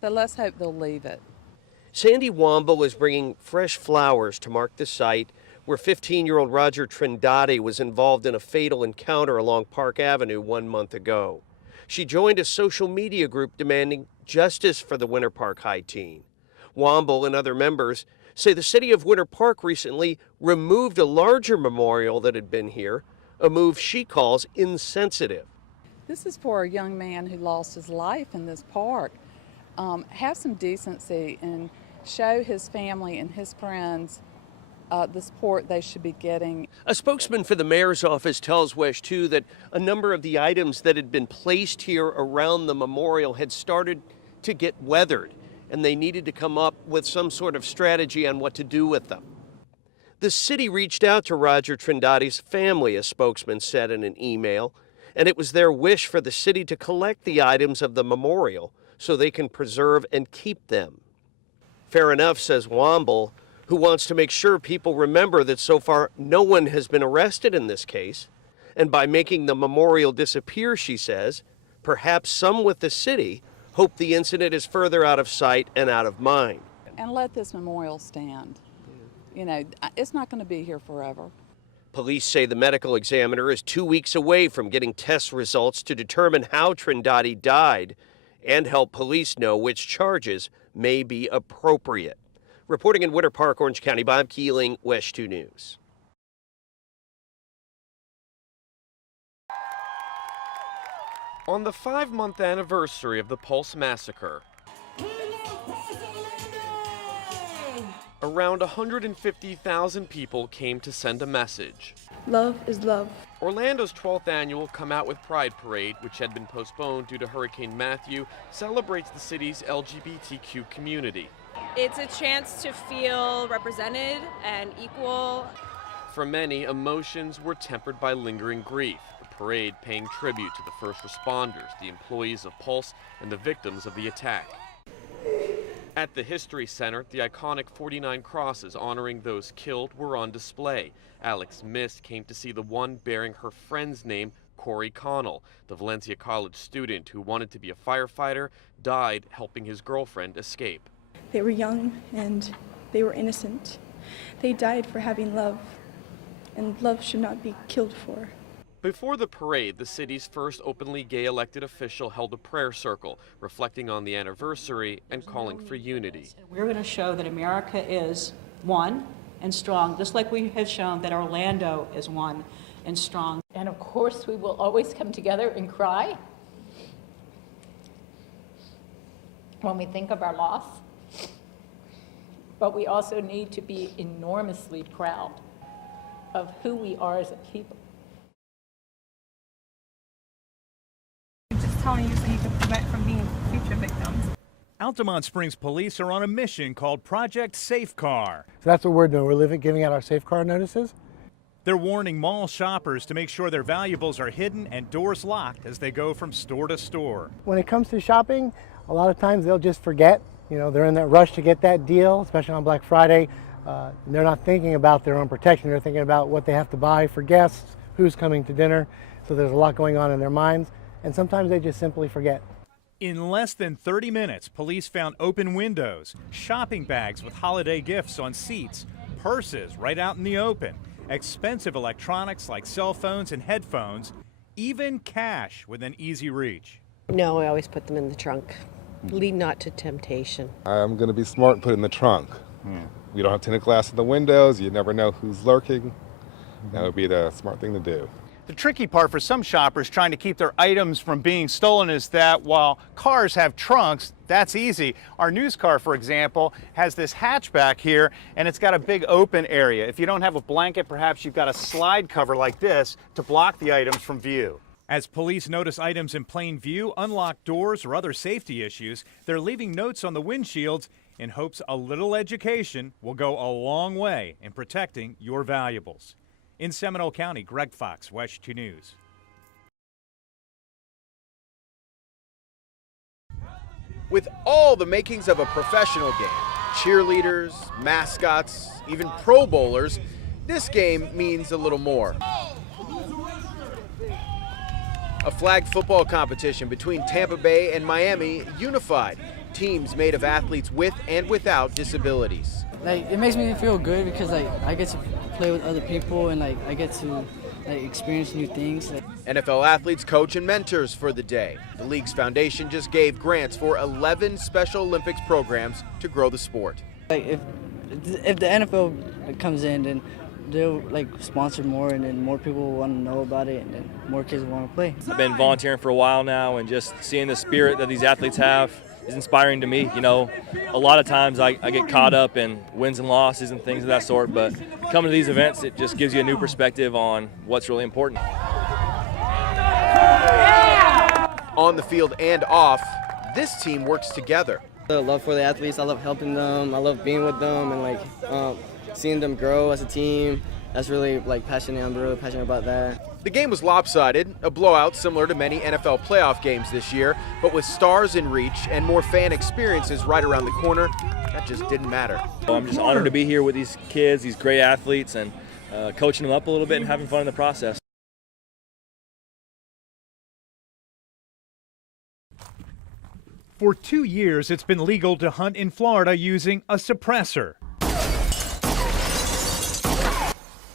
So let's hope they'll leave it. Sandy Womble is bringing fresh flowers to mark the site where 15-year-old Roger Trindade was involved in a fatal encounter along Park Avenue 1 month ago. She joined a social media group demanding justice for the Winter Park high teen. Womble and other members say the city of Winter Park recently removed a larger memorial that had been here, a move she calls insensitive. This is for a young man who lost his life in this park. Have some decency and show his family and his friends the support they should be getting. A spokesman for the mayor's office tells WESH 2 that a number of the items that had been placed here around the memorial had started to get weathered, and they needed to come up with some sort of strategy on what to do with them. The city reached out to Roger Trindade's family, a spokesman said in an email, and it was their wish for the city to collect the items of the memorial so they can preserve and keep them. Fair enough, says Womble, who wants to make sure people remember that so far no one has been arrested in this case. And by making the memorial disappear, she says, perhaps some with the city hope the incident is further out of sight and out of mind. And let this memorial stand. You know, it's not going to be here forever. Police say the medical examiner is 2 weeks away from getting test results to determine how Trindade died and help police know which charges may be appropriate. Reporting in Winter Park, Orange County, Bob Keeling, WESH 2 News. On the 5-month anniversary of the Pulse Massacre, around 150,000 people came to send a message. Love is love. Orlando's 12th annual Come Out with Pride parade, which had been postponed due to Hurricane Matthew, celebrates the city's LGBTQ community. It's a chance to feel represented and equal. For many, emotions were tempered by lingering grief. The parade paying tribute to the first responders, the employees of Pulse, and the victims of the attack. At the History Center, the iconic 49 crosses honoring those killed were on display. Alex Mist came to see the one bearing her friend's name, Corey Connell. The Valencia College student who wanted to be a firefighter died helping his girlfriend escape. They were young and they were innocent. They died for having love, and love should not be killed for. Before the parade, the city's first openly gay elected official held a prayer circle, reflecting on the anniversary and calling for unity. We're going to show that America is one and strong, just like we have shown that Orlando is one and strong. And of course, we will always come together and cry when we think of our loss. But we also need to be enormously proud of who we are as a people. Just telling you so you can prevent from being future victims. Altamont Springs police are on a mission called Project Safe Car. So that's what we're doing. We're giving out our Safe Car notices. They're warning mall shoppers to make sure their valuables are hidden and doors locked as they go from store to store. When it comes to shopping, a lot of times they'll just forget. You know, they're in that rush to get that deal, especially on Black Friday. They're not thinking about their own protection. They're thinking about what they have to buy for guests, who's coming to dinner. So there's a lot going on in their minds, and sometimes they just simply forget. In less than 30 minutes, police found open windows, shopping bags with holiday gifts on seats, purses right out in the open, expensive electronics like cell phones and headphones, even cash within easy reach. No, I always put them in the trunk. Lead not to temptation. I'm going to be smart and put it in the trunk. We don't have tinted glass in the windows. You never know who's lurking. That would be the smart thing to do. The tricky part for some shoppers trying to keep their items from being stolen is that while cars have trunks, that's easy. Our news car, for example, has this hatchback here, and it's got a big open area. If you don't have a blanket, perhaps you've got a slide cover like this to block the items from view. As police notice items in plain view, unlocked doors, or other safety issues, they're leaving notes on the windshields in hopes a little education will go a long way in protecting your valuables. In Seminole County, Greg Fox, WESH 2 News. With all the makings of a professional game, cheerleaders, mascots, even Pro Bowlers, this game means a little more. A flag football competition between Tampa Bay and Miami unified teams made of athletes with and without disabilities. It makes me feel good because I get to play with other people and I get to experience new things. NFL athletes, coach, and mentors for the day. The league's foundation just gave grants for 11 Special Olympics programs to grow the sport. If the NFL comes in, then they'll sponsor more, and then more people will want to know about it, and then more kids will want to play. I've been volunteering for a while now, and just seeing the spirit that these athletes have is inspiring to me. You know, a lot of times I get caught up in wins and losses and things of that sort, but coming to these events, it just gives you a new perspective on what's really important. On the field and off, this team works together. The love for the athletes, I love helping them, I love being with them, and seeing them grow as a team. That's really passionate. I'm really passionate about that. The game was lopsided, a blowout similar to many NFL playoff games this year, but with stars in reach and more fan experiences right around the corner, that just didn't matter. I'm just honored to be here with these kids, these great athletes, and coaching them up a little bit and having fun in the process. For 2 years, it's been legal to hunt in Florida using a suppressor.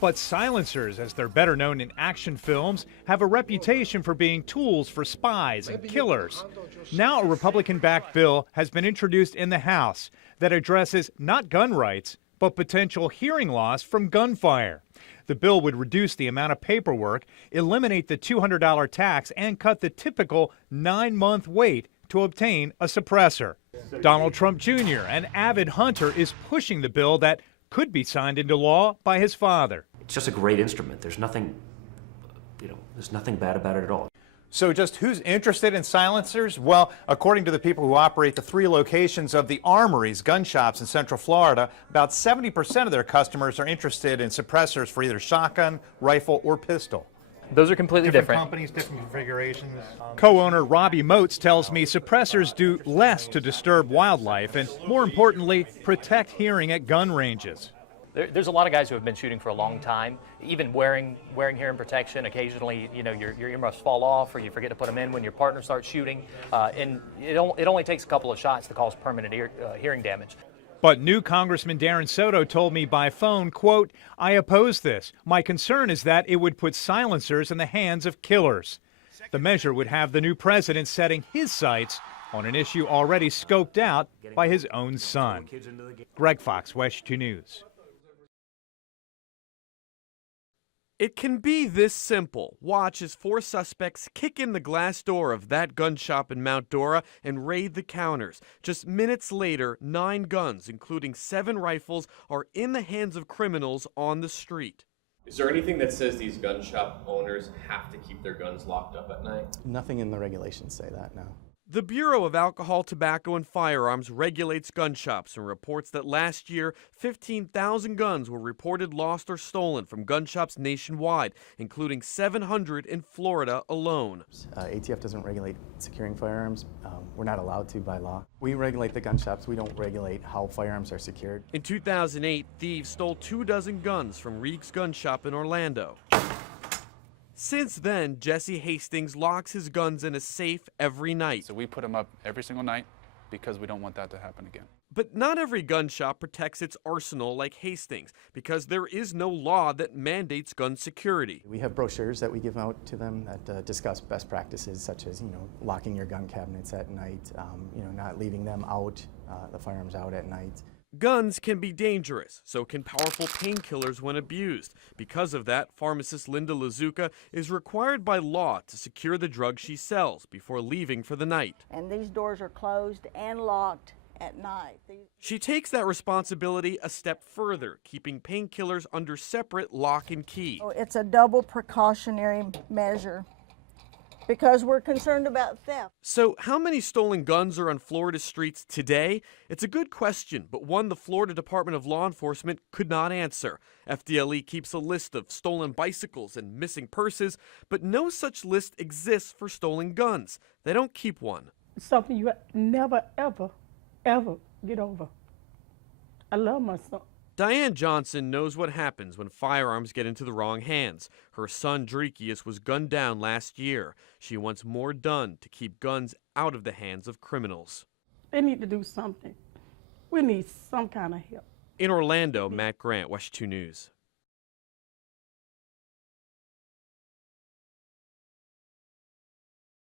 But silencers, as they're better known in action films, have a reputation for being tools for spies and killers. Now a Republican-backed bill has been introduced in the House that addresses not gun rights, but potential hearing loss from gunfire. The bill would reduce the amount of paperwork, eliminate the $200 tax, and cut the typical 9-month wait to obtain a suppressor. Donald Trump Jr., an avid hunter, is pushing the bill that could be signed into law by his father. It's just a great instrument. There's nothing bad about it at all. So just who's interested in silencers? Well, according to the people who operate the 3 locations of the Armories gun shops in Central Florida, about 70% of their customers are interested in suppressors for either shotgun, rifle, or pistol. Those are completely different. Companies, different configurations. Co-owner Robbie Moats tells me suppressors do less to disturb wildlife and, more importantly, protect hearing at gun ranges. There's a lot of guys who have been shooting for a long time, even wearing hearing protection. Occasionally, your earmuffs fall off or you forget to put them in when your partner starts shooting. And it only takes a couple of shots to cause permanent hearing damage. But new Congressman Darren Soto told me by phone, quote, "I oppose this. My concern is that it would put silencers in the hands of killers." The measure would have the new president setting his sights on an issue already scoped out by his own son. Greg Fox, WESH 2 News. It can be this simple. Watch as 4 suspects kick in the glass door of that gun shop in Mount Dora and raid the counters. Just minutes later, 9 guns, including 7 rifles, are in the hands of criminals on the street. Is there anything that says these gun shop owners have to keep their guns locked up at night? Nothing in the regulations say that, no. The Bureau of Alcohol, Tobacco, and Firearms regulates gun shops and reports that last year, 15,000 guns were reported lost or stolen from gun shops nationwide, including 700 in Florida alone. ATF doesn't regulate securing firearms. We're not allowed to by law. We regulate the gun shops. We don't regulate how firearms are secured. In 2008, thieves stole 24 guns from Reek's gun shop in Orlando. Since then, Jesse Hastings locks his guns in a safe every night. So we put them up every single night because we don't want that to happen again. But not every gun shop protects its arsenal like Hastings, because there is no law that mandates gun security. We have brochures that we give out to them that discuss best practices, such as locking your gun cabinets at night, not leaving them out, the firearms out at night. Guns can be dangerous, so can powerful painkillers when abused. Because of that, pharmacist Linda Lazuka is required by law to secure the drugs she sells before leaving for the night. And these doors are closed and locked at night. She takes that responsibility a step further, keeping painkillers under separate lock and key. It's a double precautionary measure, because we're concerned about theft. So how many stolen guns are on Florida streets today? It's a good question, but one the Florida Department of Law Enforcement could not answer. FDLE keeps a list of stolen bicycles and missing purses, but no such list exists for stolen guns. They don't keep one. Something you never, ever, ever get over. I love my son. Diane Johnson knows what happens when firearms get into the wrong hands. Her son, Drekius, was gunned down last year. She wants more done to keep guns out of the hands of criminals. They need to do something. We need some kind of help. In Orlando, Matt Grant, WESH 2 News.